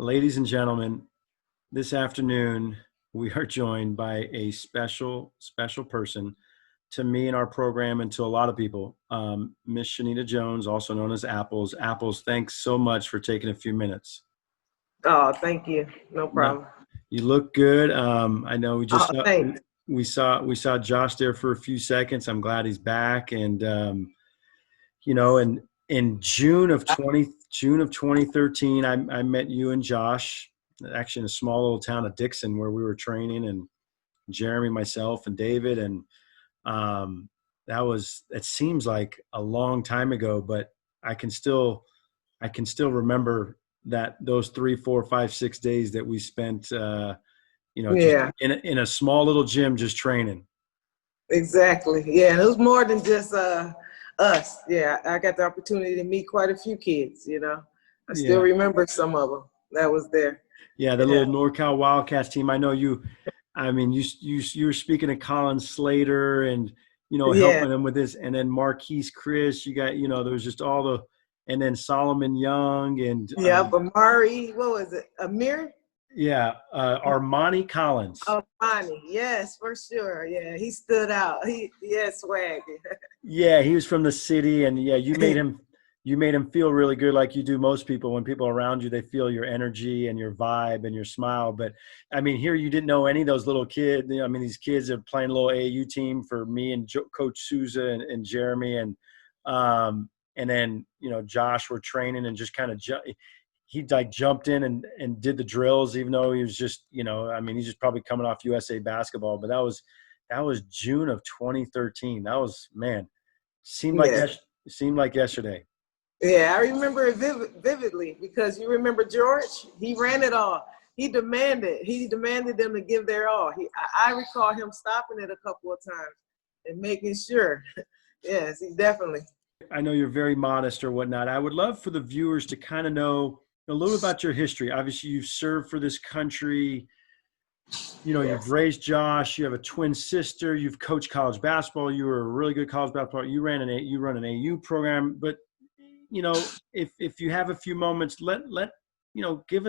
Ladies and gentlemen, this afternoon we are joined by a special person to me in our program and to a lot of people. Miss Shenita Jones, also known as Apples. Apples, thanks so much for taking a few minutes. Oh, thank you. No No, problem. you look good. I know we Oh, just saw, thanks. we saw Josh there for a few seconds. I'm glad he's back, and you know, and in June of 2013, I met you and Josh actually in a small little town of Dixon where we were training, and Jeremy, myself, and David, and it seems like a long time ago, but I can still remember that those 3, 4, 5, 6 days that we spent, just Yeah, in a small little gym, just training. exactly. Yeah, and it was more than just us. Yeah, I got the opportunity to meet quite a few kids. I still Yeah. remember some of them that was there. Yeah. The Yeah. little NorCal Wildcats team. I know you, I mean, you were speaking to Colin Slater and, Yeah. helping him with this, and then Marquise Chris, you got, there was just all and then Solomon Young and, Yeah, Amari, what was it? Amir? yeah, Armani Collins. Oh, Bonnie. Yes, for sure. Yeah, he stood out. He had swag. Yeah, he was from the city, and yeah, you made him feel really good, like you do most people. When people are around you, they feel your energy and your vibe and your smile. But I mean, here you didn't know any of those little kids. I mean, these kids are playing a little AAU team for me and Coach Souza and Jeremy, and then Josh were training and just kind of he like jumped in and did the drills, even though he was just I mean, he's just probably coming off USA basketball. But that was June of 2013. That was, man, seemed like Yeah. seemed like yesterday. Yeah, I remember it vividly because you remember George. He ran it all. He demanded them to give their all. I recall him stopping it a couple of times and making sure. Yes, he definitely. I know you're very modest or whatnot. I would love for the viewers to kind of know a little about your history. Obviously, you've served for this country. You've Yes. raised Josh. You have a twin sister. You've coached college basketball. You were a really good college basketball. You run an AU program. But if you have a few moments, give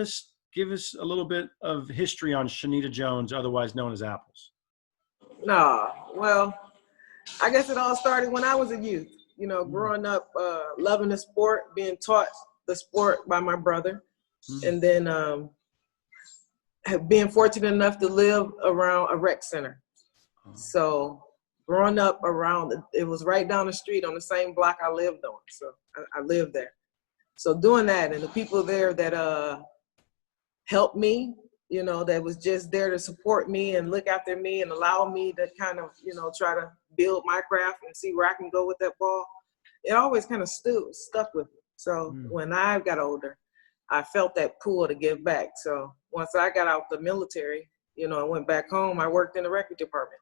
us a little bit of history on Shenita Jones, otherwise known as Apples. No, well, I guess it all started when I was a youth. Mm, Growing up, loving the sport, being taught the sport by my brother, mm, and then being fortunate enough to live around a rec center. oh, So growing up around, it was right down the street on the same block I lived on. So I lived there. So doing that, and the people there that helped me, that was just there to support me and look after me and allow me to kind of, try to build my craft and see where I can go with that ball. It always kind of stuck with me. So mm. when I got older, I felt that pull to give back. So once I got out the military, I went back home. I worked in the record department.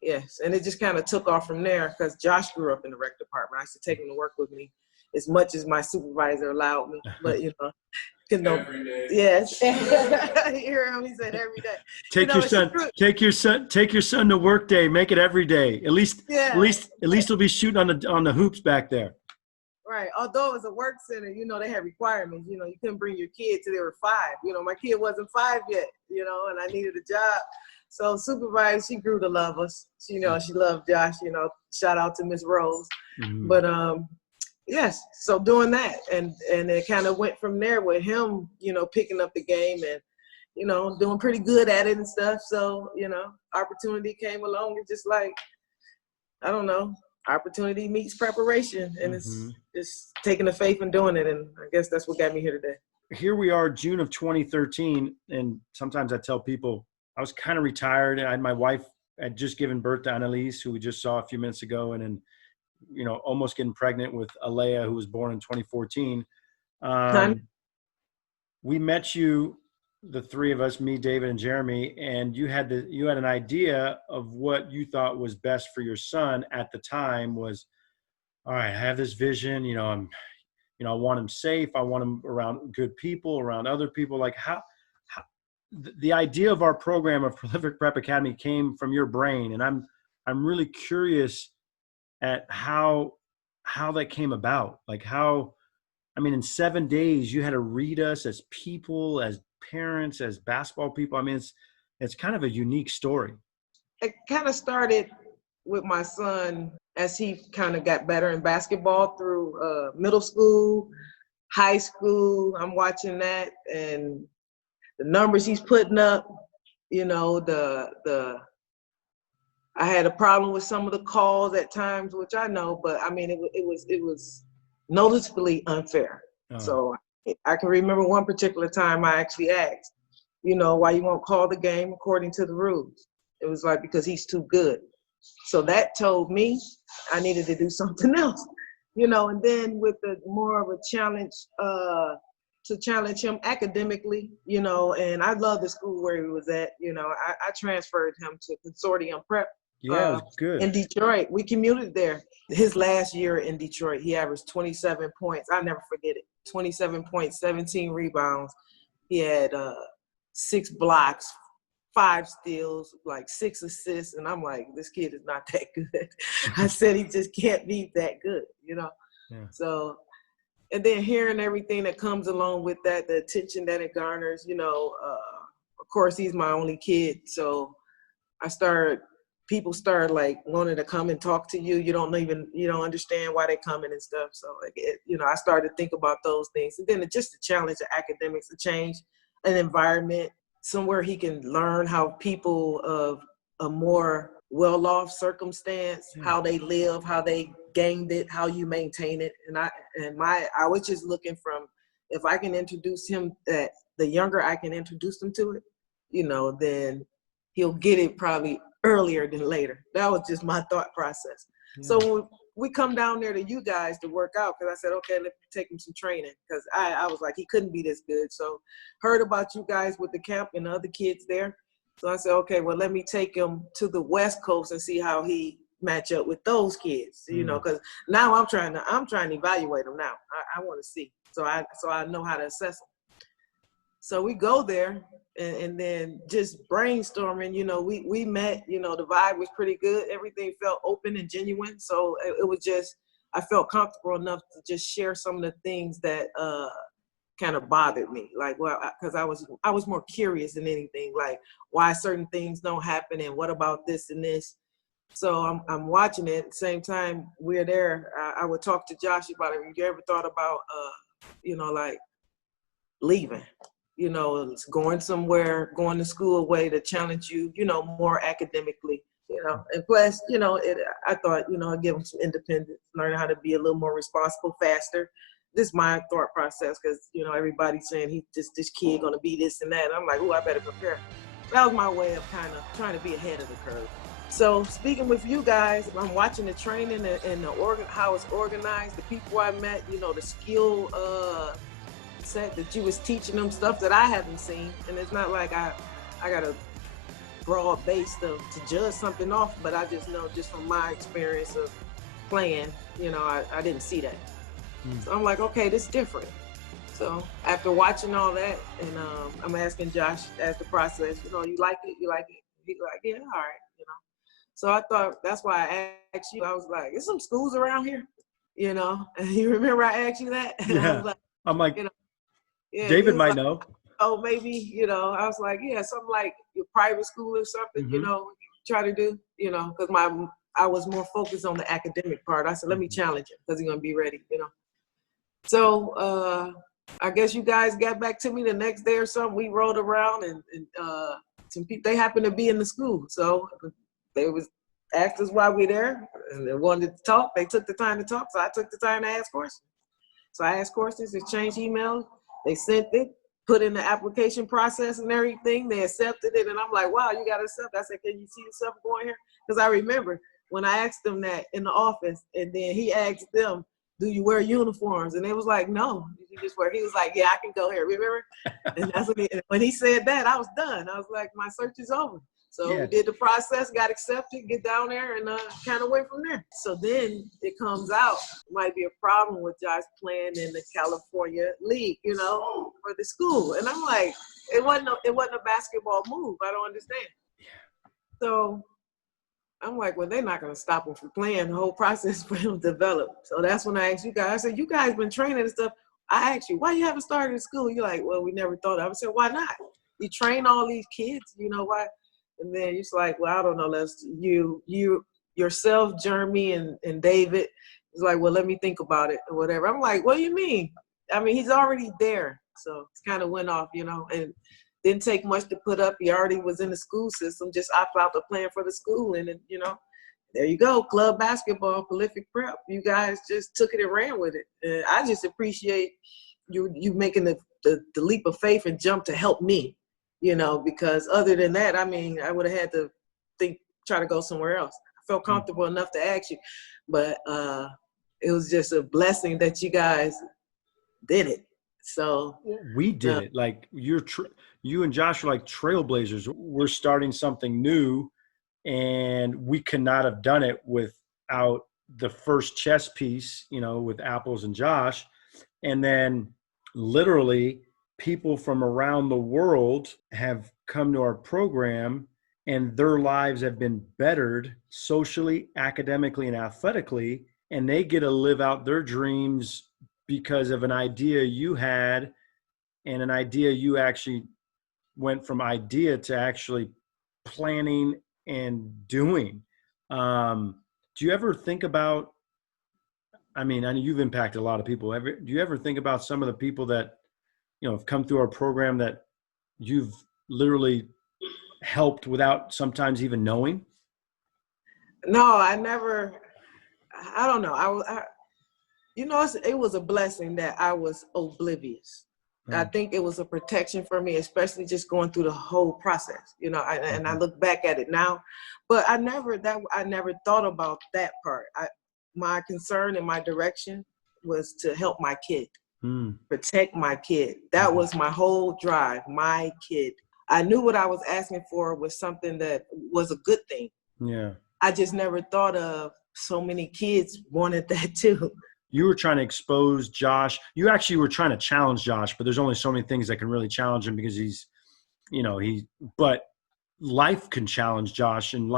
Yes, and it just kind of took off from there because Josh grew up in the rec department. I used to take him to work with me as much as my supervisor allowed me. But every day. Yes, you hear him? He said every day. Take your It's son. true. Take your son to work day. Make it every day. At least, at Yeah, least, at least he'll be shooting on the hoops back there. right. Although it was a work center, they had requirements. You couldn't bring your kid till they were 5. My kid wasn't 5 yet. And I needed a job. So supervisor, she grew to love us. She loved Josh. Shout out to Miss Rose. Mhm. But yes, so doing that, and it kind of went from there with him, picking up the game and doing pretty good at it and stuff. So opportunity came along. It's just like, I don't know, opportunity meets preparation, and it's Mhm. just taking the faith and doing it. And I guess that's what got me here today. Here we are, June of 2013, and sometimes I tell people I was kind of retired. And my wife had just given birth to Annalise, who we just saw a few minutes ago, and then almost getting pregnant with Alea, who was born in 2014. Honey? Um, we met you, the three of us, me, David, and Jeremy, and you had an idea of what you thought was best for your son at the time. Was, all right, I have this vision. I want him safe. I want him around good people, around other people. Like how the idea of our program of Prolific Prep Academy came from your brain, and I'm really curious at how that came about. Like I mean, in 7 days, you had to read us as people, as parents, as basketball people. I mean, it's kind of a unique story. It kind of started with my son as he kind of got better in basketball through middle school, high school. I'm watching that, and the numbers he's putting up. You know, I had a problem with some of the calls at times, which I know, but I mean, it was noticeably unfair. Oh, So I can remember one particular time I actually asked, you know, why you won't call the game according to the rules. It was like, because he's too good. So that told me I needed to do something else, you know, and then with the more of a challenge, to challenge him academically, you know, and I love the school where he was at, you know, I transferred him to Consortium Prep yeah, it uh, was good. in Detroit. We commuted there. His last year in Detroit, he averaged 27 points. I'll never forget it. 27 points, 17 rebounds. He had 6 blocks, 5 steals, like 6 assists. And I'm like, this kid is not that good. I said, he just can't be that good, you know? Yeah. So, and then hearing everything that comes along with that, the attention that it garners, you know, of course, he's my only kid. So people start like wanting to come and talk to you. You don't understand why they're coming and stuff. So like, you know, I started to think about those things. And then just the challenge of academics, to change an environment, somewhere he can learn how people of a more well-off circumstance, Yeah. how they live, how they gained it, how you maintain it. And I was just looking from, if I can introduce him, that the younger I can introduce him to it, you know, then he'll get it probably earlier than later. That was just my thought process. Yeah. So when we come down there to you guys to work out, because I said, okay, let me take him some training, because I was like, he couldn't be this good. So heard about you guys with the camp and the other kids there. So I said, okay, well, let me take him to the West Coast and see how he match up with those kids, you know, because now I'm trying to evaluate them now. I want to see. So I know how to assess them. So we go there, and then just brainstorming, you know, we met, you know, the vibe was pretty good. Everything felt open and genuine. So it was just, I felt comfortable enough to just share some of the things that kind of bothered me. Like, well, because I was more curious than anything, like why certain things don't happen and what about this and this. So I'm watching it. At the same time we're there, I would talk to Josh about it. You ever thought about, you know, like leaving, you know, going somewhere, going to school away to challenge you, you know, more academically, you know, and plus, you know, I thought, you know, I'd give them some independence, learn how to be a little more responsible, faster. This is my thought process, because, you know, everybody's saying this kid gonna be this and that. And I'm like, oh, I better prepare. That was my way of kind of trying to be ahead of the curve. So speaking with you guys, I'm watching the training and how it's organized, the people I met, you know, the skill set that you was teaching them, stuff that I haven't seen. And it's not like I got a broad base to judge something off, but I just know, just from my experience of playing, you know, I didn't see that. So I'm like, okay, this is different. So after watching all that, and I'm asking Josh as the process, you know, you like it? He's like, yeah, all right, you know. So I thought, that's why I asked you. I was like, there's some schools around here, you know. And you remember I asked you that? And I Yeah. was like, I'm like, you know, yeah, you David was might like, know. oh, maybe, you know. I was like, yeah, something like your private school or something, you know, try to do, you know, because I was more focused on the academic part. I said, let me challenge him, because he's gonna be ready, you know. So I guess you guys got back to me the next day or something. We rode around, and some people, they happened to be in the school, so they was asked us why we there, and they wanted to talk. They took the time to talk, so I took the time to ask questions. So I asked questions, exchanged emails. They sent it, put in the application process and everything. They accepted it, and I'm like, wow, you got to accept. I said, can you see yourself going here? Because I remember when I asked them that in the office, and then he asked them, do you wear uniforms? And they was like, no, you just wear. He was like, yeah, I can go here, remember? And that's when he said that, I was done. I was like, my search is over. So Yeah. we did the process, got accepted, get down there, and kind of went from there. So then it comes out, might be a problem with Josh playing in the California League, you know, for the school. And I'm like, it wasn't a basketball move. I don't understand. So I'm like, well, they're not going to stop him from playing. The whole process for him to develop. So that's when I asked you guys. I said, you guys been training and stuff. I asked you, why you haven't started in school? You're like, well, we never thought of it. I said, why not? You train all these kids, you know why? And then it's like, well, I don't know, let's yourself, Jeremy and David. It's like, well, let me think about it or whatever. I'm like, what do you mean? I mean, he's already there. So it's kind of went off, you know, and didn't take much to put up. He already was in the school system, just opt out the plan for the school. And, you know, there you go, club basketball, prolific prep. You guys just took it and ran with it. And I just appreciate you making the leap of faith and jump to help me, you know, because other than that, I mean, I would have had to try to go somewhere else. I felt comfortable enough to ask you, but it was just a blessing that you guys did it. So we did it. Like you and Josh are like trailblazers. We're starting something new, and we could not have done it without the first chess piece, you know, with Apples and Josh. And then literally people from around the world have come to our program, and their lives have been bettered socially, academically, and athletically. And they get to live out their dreams because of an idea you had, and an idea you actually went from idea to actually planning and doing. Do you ever think about, I mean, I know you've impacted a lot of people. Do you ever think about some of the people that, you know, have come through our program that you've literally helped without sometimes even knowing? No, I never, I don't know. You know, it was a blessing that I was oblivious. I think it was a protection for me, especially just going through the whole process, you know, and I look back at it now, but I never thought about that part. My concern and my direction was to help my kid, protect my kid. That was my whole drive, my kid. I knew what I was asking for was something that was a good thing. Yeah. I just never thought of so many kids wanted that too. You were trying to expose Josh. You actually were trying to challenge Josh, but there's only so many things that can really challenge him because he's, you know, but life can challenge Josh, and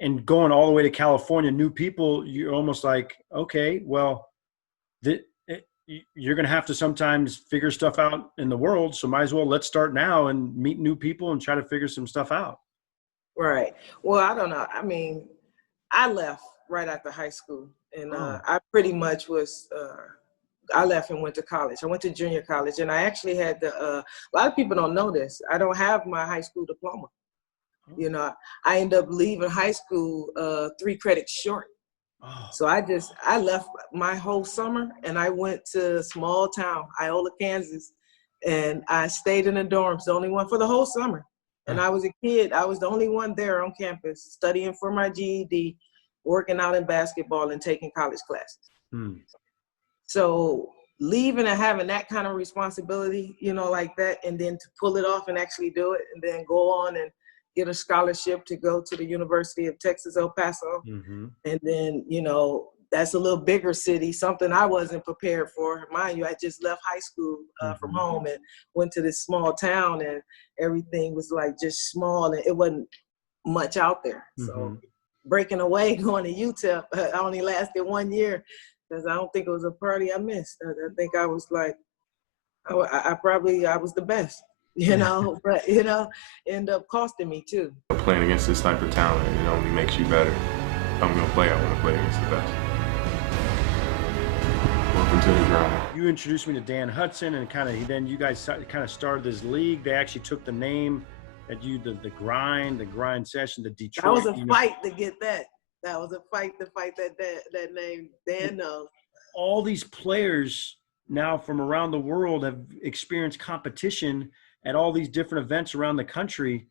and going all the way to California, new people, you're almost like, okay, well, you're going to have to sometimes figure stuff out in the world. So might as well, let's start now and meet new people and try to figure some stuff out. Right. Well, I don't know. I mean, I left right after high school, and I pretty much was, I left and went to college. I went to junior college, and I actually had a lot of people don't know this. I don't have my high school diploma. You know, I ended up leaving high school 3 credits short. So I left my whole summer, and I went to a small town, Iola, Kansas, and I stayed in the dorms, the only one for the whole summer. And I was a kid. I was the only one there on campus studying for my GED, working out in basketball, and taking college classes. So leaving and having that kind of responsibility, you know, like that, and then to pull it off and actually do it, and then go on and get a scholarship to go to the University of Texas, El Paso. And then, you know, that's a little bigger city, something I wasn't prepared for. Mind you, I just left high school from home and went to this small town, and everything was like just small, and it wasn't much out there. So breaking away, going to UTEP, I only lasted 1 year because I don't think it was a party I missed. I think I was like, I was the best, you know, but, you know, ended up costing me too. Playing against this type of talent, it only makes you better. If I'm going to play, I want to play against the best. Welcome to the grind. You introduced me to Dan Hudson, and then you guys kind of started this league. They actually took the name that the grind session, the Detroit. That was a fight to get that. That was a fight to fight that name. Dan knows. All these players now from around the world have experienced competition at all these different events around the country.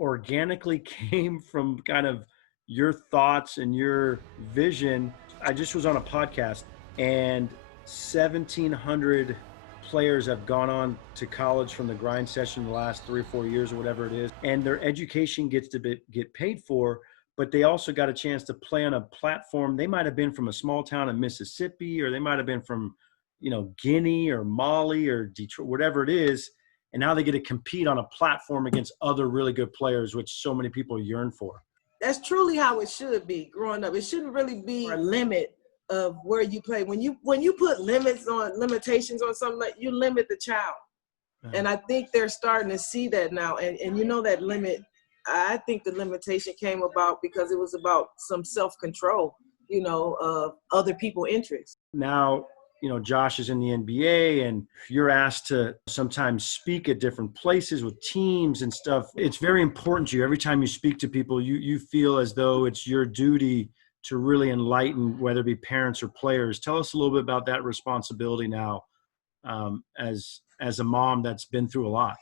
Organically came from kind of your thoughts and your vision. I just was on a podcast, and 1,700 players have gone on to college from the grind session in the last 3 or 4 years or whatever it is, and their education gets to get paid for, but they also got a chance to play on a platform. They might have been from a small town in Mississippi, or they might have been from, you know, Guinea or Mali or Detroit, whatever it is, and now they get to compete on a platform against other really good players, which so many people yearn for. That's truly how it should be growing up. It shouldn't really be a limit of where you play. When you put limitations on something, like, you limit the child. And I think they're starting to see that now. And you know, that limit, I think the limitation came about because it was about some self-control, you know, of other people's interests. Now, you know, Josh is in the NBA and you're asked to sometimes speak at different places with teams and stuff. It's very important to you. Every time you speak to people, you feel as though it's your duty to really enlighten, whether it be parents or players. Tell us a little bit about that responsibility now, as a mom that's been through a lot.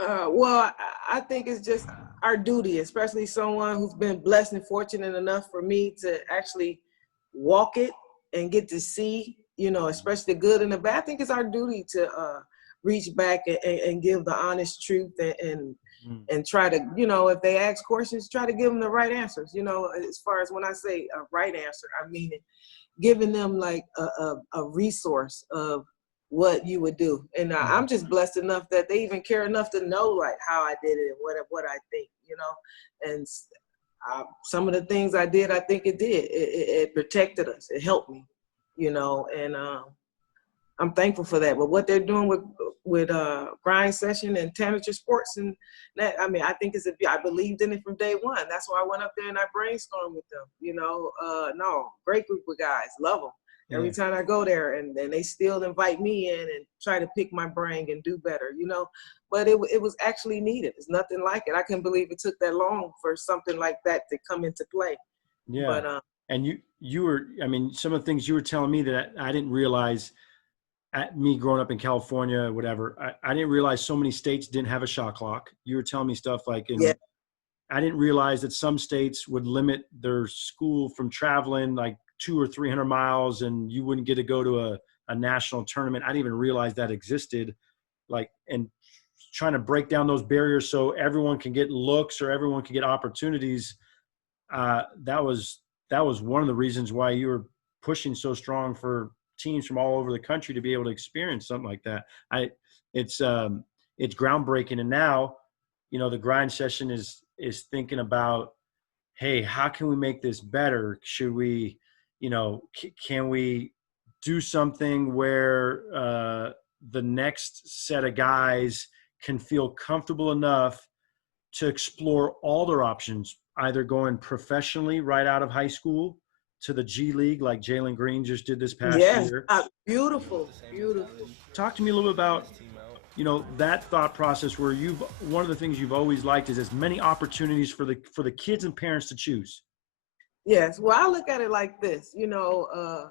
Well, I think it's just our duty, especially someone who's been blessed and fortunate enough for me to actually walk it and get to see, you know, especially the good and the bad. I think it's our duty to reach back and give the honest truth and try to, you know, if they ask questions, try to give them the right answers. You know, as far as when I say a right answer, I mean giving them like a resource of what you would do. And I'm just blessed enough that they even care enough to know like how I did it and what I think, you know. And some of the things I did, I think it protected us. It helped me, you know, and I'm thankful for that. But what they're doing with Grind Session and Tanager Sports, and that, I mean, I think I believed in it from day one. That's why I went up there and I brainstormed with them, you know. No, great group of guys, love them. Every time I go there, and they still invite me in and try to pick my brain and do better, you know. But it was actually needed. It's nothing like it. I couldn't believe it took that long for something like that to come into play. Yeah. But, and you were, I mean, some of the things you were telling me that I didn't realize, at me growing up in California, whatever, I didn't realize so many states didn't have a shot clock. You were telling me stuff like, I didn't realize that some states would limit their school from traveling like 200 or 300 miles and you wouldn't get to go to a national tournament. I didn't even realize that existed. Like, and trying to break down those barriers so everyone can get looks or everyone can get opportunities. That was one of the reasons why you were pushing so strong for teams from all over the country to be able to experience something like that. It's groundbreaking. And now, you know, the Grind Session is thinking about, hey, how can we make this better? Should we, you know, can we do something where the next set of guys can feel comfortable enough to explore all their options, either going professionally right out of high school to the G League, like Jalen Green just did this past year. Beautiful. Talk to me a little bit about, you know, that thought process where one of the things you've always liked is as many opportunities for the kids and parents to choose. Yes. Well, I look at it like this, you know,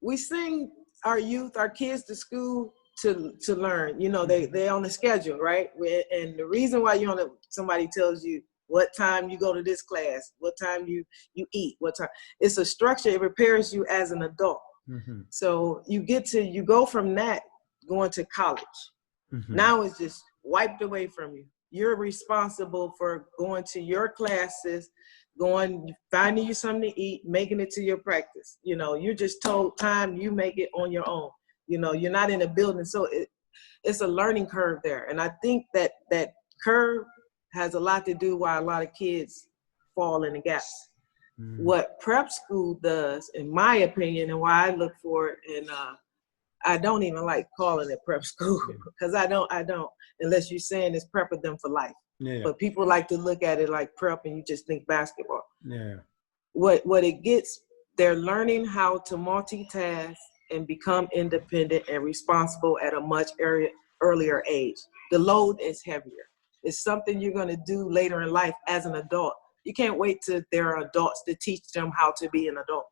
we send our youth, our kids to school to learn, you know, they on the schedule, right? And the reason why somebody tells you what time you go to this class, what time you eat, what time, it's a structure. It prepares you as an adult. Mm-hmm. So you go from that going to college. Mm-hmm. Now it's just wiped away from you. You're responsible for going to your classes, finding you something to eat, making it to your practice. You know, you're just told time, you make it on your own. You know, you're not in a building. So it's a learning curve there. And I think that curve has a lot to do why a lot of kids fall in the gaps. Mm. What prep school does, in my opinion, and why I look for it, and I don't even like calling it prep school because I don't, unless you're saying it's prep them for life. Yeah. But people like to look at it like prep and you just think basketball. Yeah. What it gets, they're learning how to multitask and become independent and responsible at a much earlier age. The load is heavier. It's something you're going to do later in life as an adult. You can't wait till they're adults to teach them how to be an adult.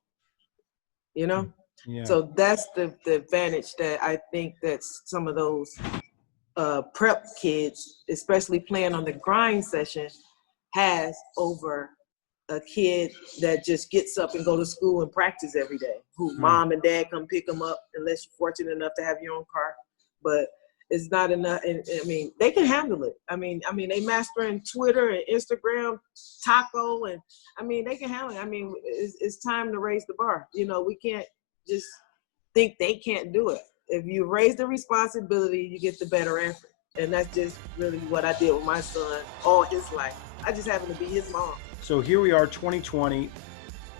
You know? Yeah. So that's the advantage that I think that some of those prep kids, especially playing on the Grind Session, has over a kid that just gets up and go to school and practice every day, who mom and dad come pick them up, unless you're fortunate enough to have your own car. But it's not enough. And I mean, they can handle it. I mean, they mastering Twitter and Instagram, Taco, and I mean, they can handle it. I mean, it's time to raise the bar. You know, we can't just think they can't do it. If you raise the responsibility, you get the better effort. And that's just really what I did with my son all his life. I just happened to be his mom. So here we are, 2020.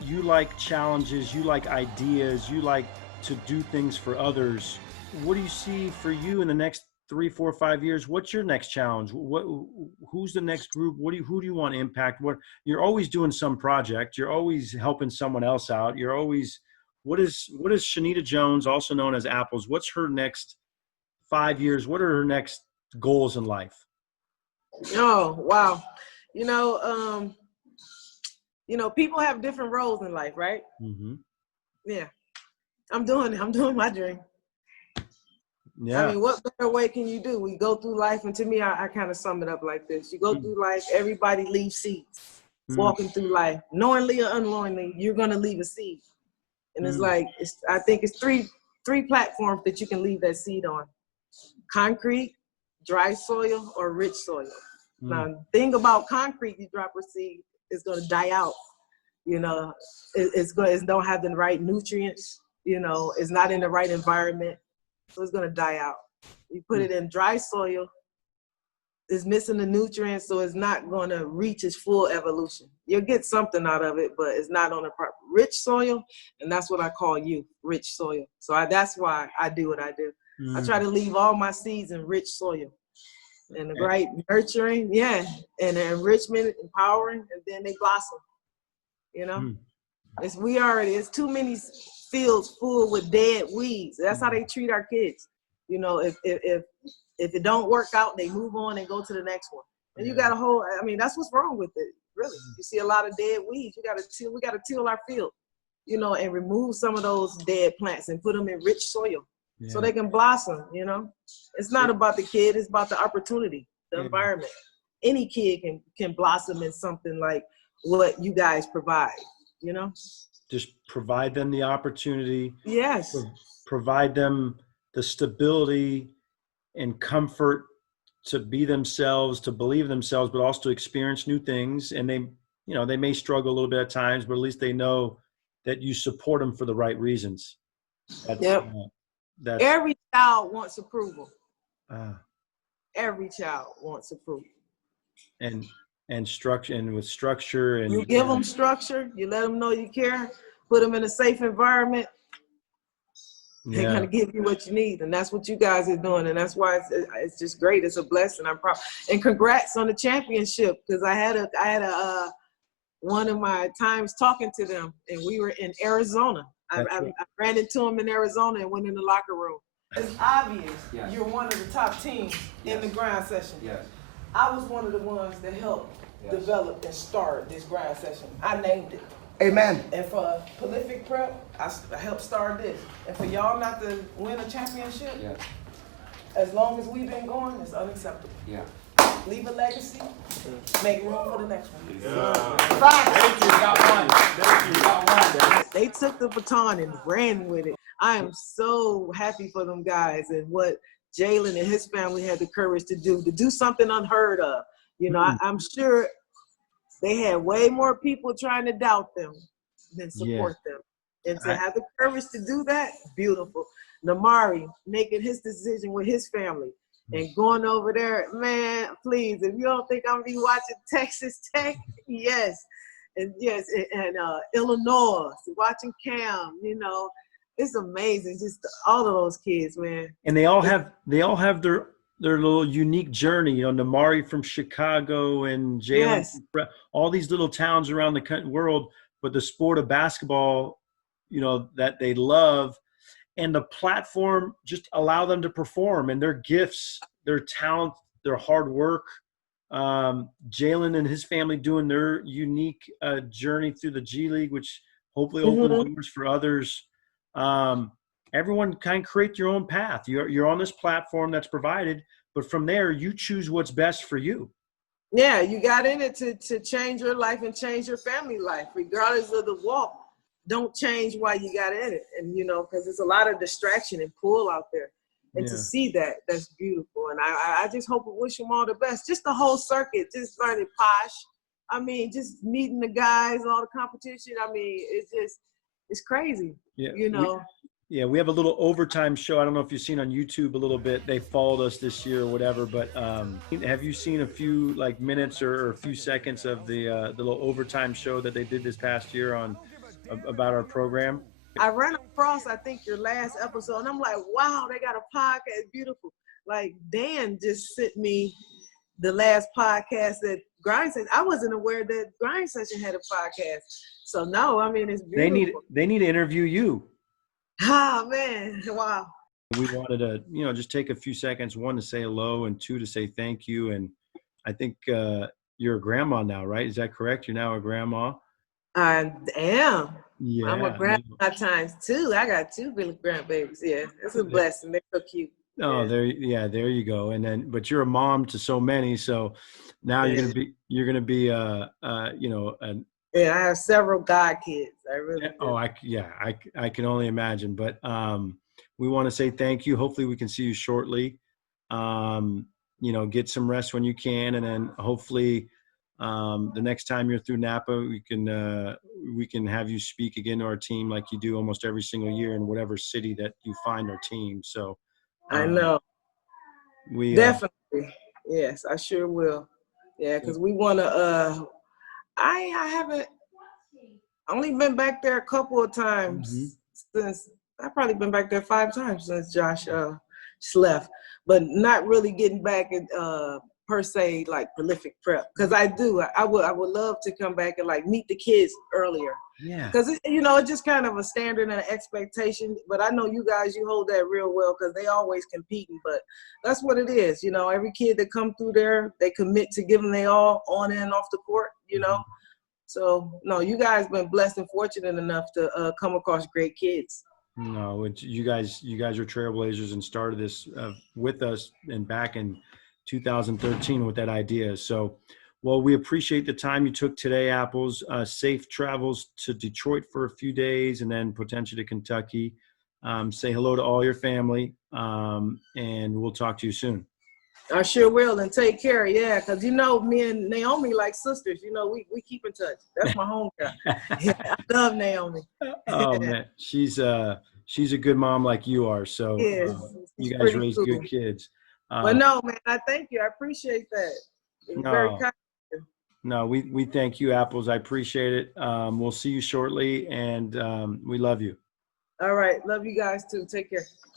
you like challenges, you like ideas, you like to do things for others. What do you see for you in the next 3, 4, 5 years? What's your next challenge? Who's the next group? Who do you want to impact? You're always doing some project. You're always helping someone else out. You're always, what is Shenita Jones, also known as Apples? What's her next 5 years? What are her next goals in life? Oh, wow. You know, people have different roles in life, right? Mm-hmm. Yeah. I'm doing my dream. Yeah. I mean, what better way can you do? We go through life, and to me, I kind of sum it up like this. You go through life, everybody leaves seeds. Walking through life, knowingly or unknowingly, you're gonna leave a seed. And it's like, I think it's three platforms that you can leave that seed on: concrete, dry soil, or rich soil. Now, the thing about concrete, you drop a seed, it's gonna die out. You know, it don't have the right nutrients. You know, it's not in the right environment, so it's gonna die out. You put it in dry soil, it's missing the nutrients, so it's not gonna reach its full evolution. You'll get something out of it, but it's not on the proper rich soil, and that's what I call you, rich soil. So that's why I do what I do. I try to leave all my seeds in rich soil, and the right nurturing, and enrichment, empowering, and then they blossom. You know, it's too many fields full with dead weeds. That's how they treat our kids. You know, if it don't work out, they move on and go to the next one. And you got a whole, I mean, that's what's wrong with it, really. You see a lot of dead weeds. We got to till our field, you know, and remove some of those dead plants and put them in rich soil so they can blossom, you know. It's not about the kid, it's about the opportunity, the environment. Any kid can blossom in something like what you guys provide, you know. Just provide them the opportunity. Yes. Provide them the stability and comfort to be themselves, to believe themselves, but also to experience new things. And they may struggle a little bit at times, but at least they know that you support them for the right reasons. Every child wants approval. Every child wants approval. And structure, and with structure, and you give them structure, you let them know you care, put them in a safe environment. They're gonna give you what you need, and that's what you guys are doing, and that's why it's just great. It's a blessing. I'm proud, and congrats on the championship, because I had a one of my times talking to them, and we were in Arizona. I ran into them in Arizona and went in the locker room. It's obvious you're one of the top teams in the grind session. Yes. I was one of the ones that helped develop and start this grind session. I named it. Amen. And for Prolific Prep, I helped start this. And for y'all not to win a championship, as long as we've been going, it's unacceptable. Yeah. Leave a legacy, make room for the next one. Thank you. Got one. They took the baton and ran with it. I am so happy for them guys and what Jalen and his family had the courage to do something unheard of. You know, I'm sure they had way more people trying to doubt them than support them. And to have the courage to do that, beautiful. Namari making his decision with his family and going over there, man, please, if you don't think I'm gonna be watching Texas Tech, yes. And Illinois, watching Cam, you know, it's amazing. Just all of those kids, man. And they all have their little unique journey. You know, Namari from Chicago and Jalen, all these little towns around the world, but the sport of basketball, you know, that they love, and the platform just allow them to perform, and their gifts, their talent, their hard work. Jalen and his family doing their unique journey through the G League, which hopefully opens doors for others. Everyone kind of create your own path. You're on this platform that's provided, but from there you choose what's best for you. Yeah, you got in it to change your life and change your family life, regardless of the walk. Don't change why you got in it. And, you know, because there's a lot of distraction and pull out there. And to see that, that's beautiful. And I just hope and wish them all the best. Just the whole circuit, just learning Posh. I mean, just meeting the guys, all the competition. I mean, it's crazy, you know. We have a little overtime show. I don't know if you've seen on YouTube a little bit. They followed us this year or whatever, but have you seen a few like minutes or a few seconds of the little overtime show that they did this past year on about our program? I ran across, I think, your last episode, and I'm like, wow, they got a podcast. Beautiful. Like Dan just sent me the last podcast that Grind Session. I wasn't aware that Grind Session had a podcast. So no, I mean it's beautiful. They need to interview you. Ah man, wow. We wanted to, just take a few seconds, one, to say hello, and two, to say thank you. And I think you're a grandma now, right? Is that correct? You're now a grandma? I am. Yeah. I'm a grandma times two. I got two big grandbabies. Yeah, it's a blessing. They're so cute. Oh, there you go. And then, but you're a mom to so many. So now you're gonna be, an yeah, I have several god kids. I really do. Oh, I can only imagine. But we want to say thank you. Hopefully, we can see you shortly. Get some rest when you can, and then hopefully, the next time you're through Napa, we can have you speak again to our team like you do almost every single year in whatever city that you find our team. So I know. We definitely, yes, I sure will. Yeah, because we want to. I haven't only been back there a couple of times since. I've probably been back there 5 times since Josh left, but not really getting back and per se like prolific prep, because I would love to come back and like meet the kids earlier. Yeah. Because it's just kind of a standard and an expectation. But I know you guys, you hold that real well because they always competing. But that's what it is. Every kid that come through there, they commit to giving they all on and off the court. So no, you guys been blessed and fortunate enough to come across great kids. No, you guys are trailblazers and started this with us and back in 2013 with that idea. So, well, we appreciate the time you took today, Apples. Safe travels to Detroit for a few days and then potentially to Kentucky. Say hello to all your family, and we'll talk to you soon. I sure will, and take care. Yeah, because me and Naomi like sisters. We keep in touch. That's my home girl. Yeah, I love Naomi. Oh man, she's a good mom like you are. So yes, you guys raise cool. good kids. But no, man, I thank you. I appreciate that. It's very kind. No, we thank you, Apples. I appreciate it. We'll see you shortly, and we love you. All right, love you guys too. Take care.